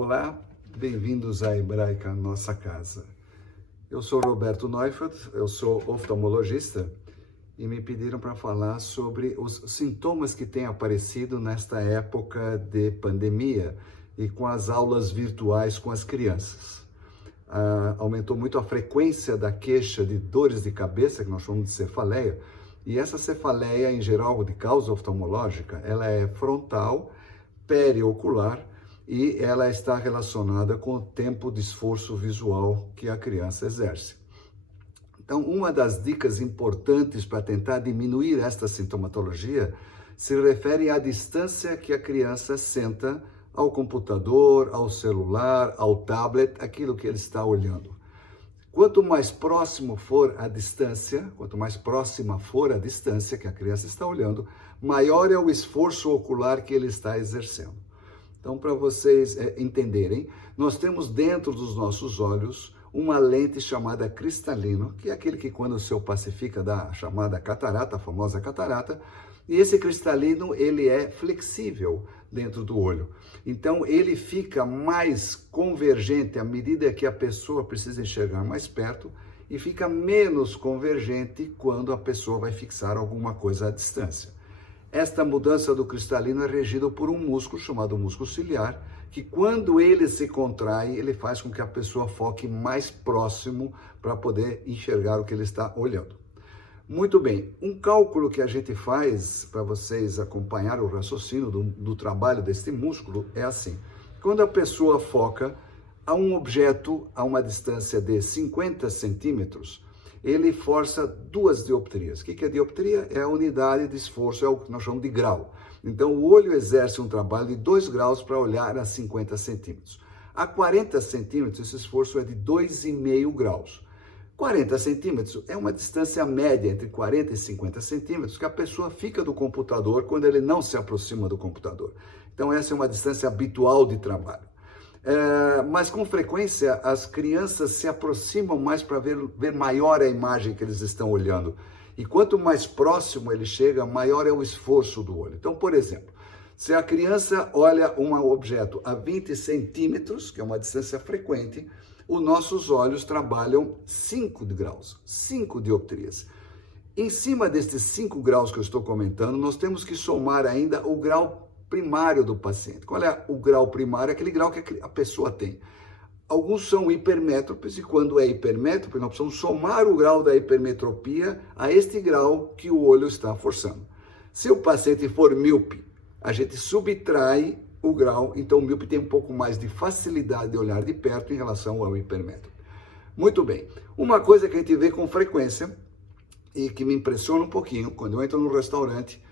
Olá, bem-vindos à Hebraica Nossa Casa. Eu sou Roberto Neufeld, eu sou oftalmologista e me pediram para falar sobre os sintomas que têm aparecido nesta época de pandemia e com as aulas virtuais com as crianças. Aumentou muito a frequência da queixa de dores de cabeça, que nós chamamos de cefaleia, e essa cefaleia, em geral, de causa oftalmológica, ela é frontal, periocular, e ela está relacionada com o tempo de esforço visual que a criança exerce. Então, uma das dicas importantes para tentar diminuir esta sintomatologia se refere à distância que a criança senta ao computador, ao celular, ao tablet, aquilo que ele está olhando. Quanto mais próximo for a distância, quanto mais próxima for a distância que a criança está olhando, maior é o esforço ocular que ele está exercendo. Então, para vocês entenderem, nós temos dentro dos nossos olhos uma lente chamada cristalino, que é aquele que quando o seu pacifica dá a chamada catarata, a famosa catarata, e esse cristalino, ele é flexível dentro do olho. Então, ele fica mais convergente à medida que a pessoa precisa enxergar mais perto e fica menos convergente quando a pessoa vai fixar alguma coisa à distância. Esta mudança do cristalino é regida por um músculo chamado músculo ciliar, que quando ele se contrai, ele faz com que a pessoa foque mais próximo para poder enxergar o que ele está olhando. Muito bem, um cálculo que a gente faz para vocês acompanhar o raciocínio do trabalho deste músculo é assim. Quando a pessoa foca a um objeto a uma distância de 50 centímetros, ele força 2 dioptrias. O que é dioptria? É a unidade de esforço, é o que nós chamamos de grau. Então, o olho exerce um trabalho de 2 graus para olhar a 50 centímetros. A 40 centímetros, esse esforço é de 2,5 graus. 40 centímetros é uma distância média entre 40 e 50 centímetros que a pessoa fica do computador quando ele não se aproxima do computador. Então, essa é uma distância habitual de trabalho. Mas com frequência as crianças se aproximam mais para ver maior a imagem que eles estão olhando. E quanto mais próximo ele chega, maior é o esforço do olho. Então, por exemplo, se a criança olha um objeto a 20 centímetros, que é uma distância frequente, os nossos olhos trabalham 5 graus, 5 dioptrias. Em cima destes 5 graus que eu estou comentando, nós temos que somar ainda o grau primário do paciente. Qual é o grau primário? Aquele grau que a pessoa tem. Alguns são hipermétropes e quando é hipermétrope, nós precisamos somar o grau da hipermetropia a este grau que o olho está forçando. Se o paciente for míope, a gente subtrai o grau, então o míope tem um pouco mais de facilidade de olhar de perto em relação ao hipermétrope. Muito bem. Uma coisa que a gente vê com frequência e que me impressiona um pouquinho, quando eu entro no restaurante,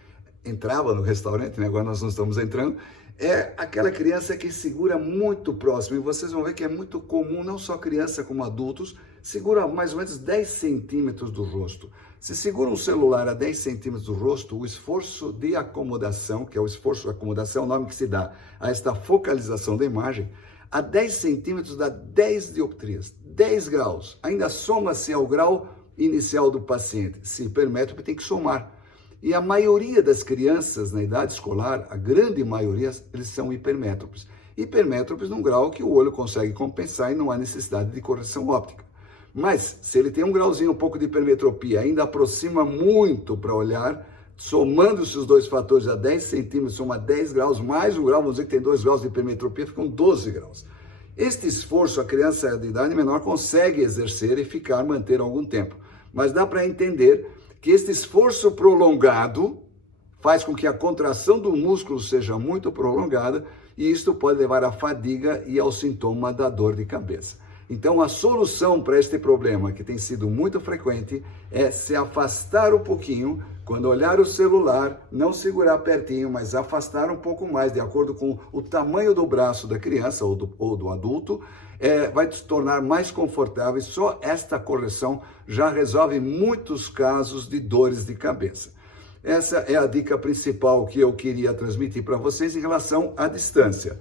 entrava no restaurante, né? Agora nós não estamos entrando, é aquela criança que segura muito próximo, e vocês vão ver que é muito comum, não só criança como adultos, segura mais ou menos 10 centímetros do rosto. Se segura um celular a 10 centímetros do rosto, o esforço de acomodação, que é o esforço de acomodação, o nome que se dá a esta focalização da imagem, a 10 centímetros dá 10 dioptrias, 10 graus, ainda soma-se ao grau inicial do paciente. Se hipermétrope tem que somar. E a maioria das crianças na idade escolar, a grande maioria, eles são hipermétropes. Hipermétropes num grau que o olho consegue compensar e não há necessidade de correção óptica. Mas, se ele tem um grauzinho um pouco de hipermetropia, ainda aproxima muito para olhar, somando-se os dois fatores a 10 centímetros, soma 10 graus, mais o grau, vamos dizer que tem 2 graus de hipermetropia, ficam 12 graus. Este esforço a criança de idade menor consegue exercer e manter algum tempo. Mas dá para entender que este esforço prolongado faz com que a contração do músculo seja muito prolongada e isto pode levar à fadiga e ao sintoma da dor de cabeça. Então, a solução para este problema, que tem sido muito frequente, é se afastar um pouquinho, quando olhar o celular, não segurar pertinho, mas afastar um pouco mais, de acordo com o tamanho do braço da criança ou do adulto, vai se tornar mais confortável e só esta correção já resolve muitos casos de dores de cabeça. Essa é a dica principal que eu queria transmitir para vocês em relação à distância.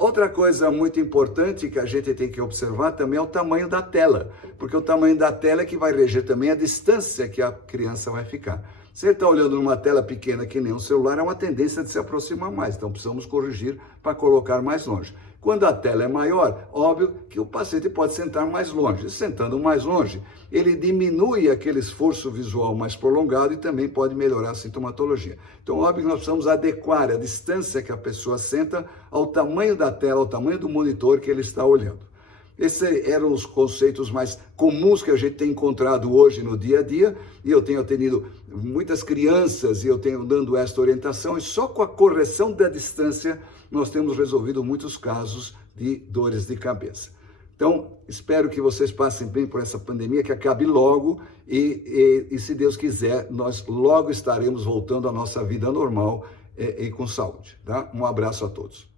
Outra coisa muito importante que a gente tem que observar também é o tamanho da tela, porque o tamanho da tela é que vai reger também a distância que a criança vai ficar. Se ele está olhando numa tela pequena que nem um celular, é uma tendência de se aproximar mais. Então, precisamos corrigir para colocar mais longe. Quando a tela é maior, óbvio que o paciente pode sentar mais longe. Sentando mais longe, ele diminui aquele esforço visual mais prolongado e também pode melhorar a sintomatologia. Então, óbvio que nós precisamos adequar a distância que a pessoa senta ao tamanho da tela, ao tamanho do monitor que ele está olhando. Esses eram os conceitos mais comuns que a gente tem encontrado hoje no dia a dia, e eu tenho atendido muitas crianças e eu tenho dando esta orientação, e só com a correção da distância nós temos resolvido muitos casos de dores de cabeça. Então, espero que vocês passem bem por essa pandemia, que acabe logo e se Deus quiser, nós logo estaremos voltando à nossa vida normal e com saúde. Tá? Um abraço a todos.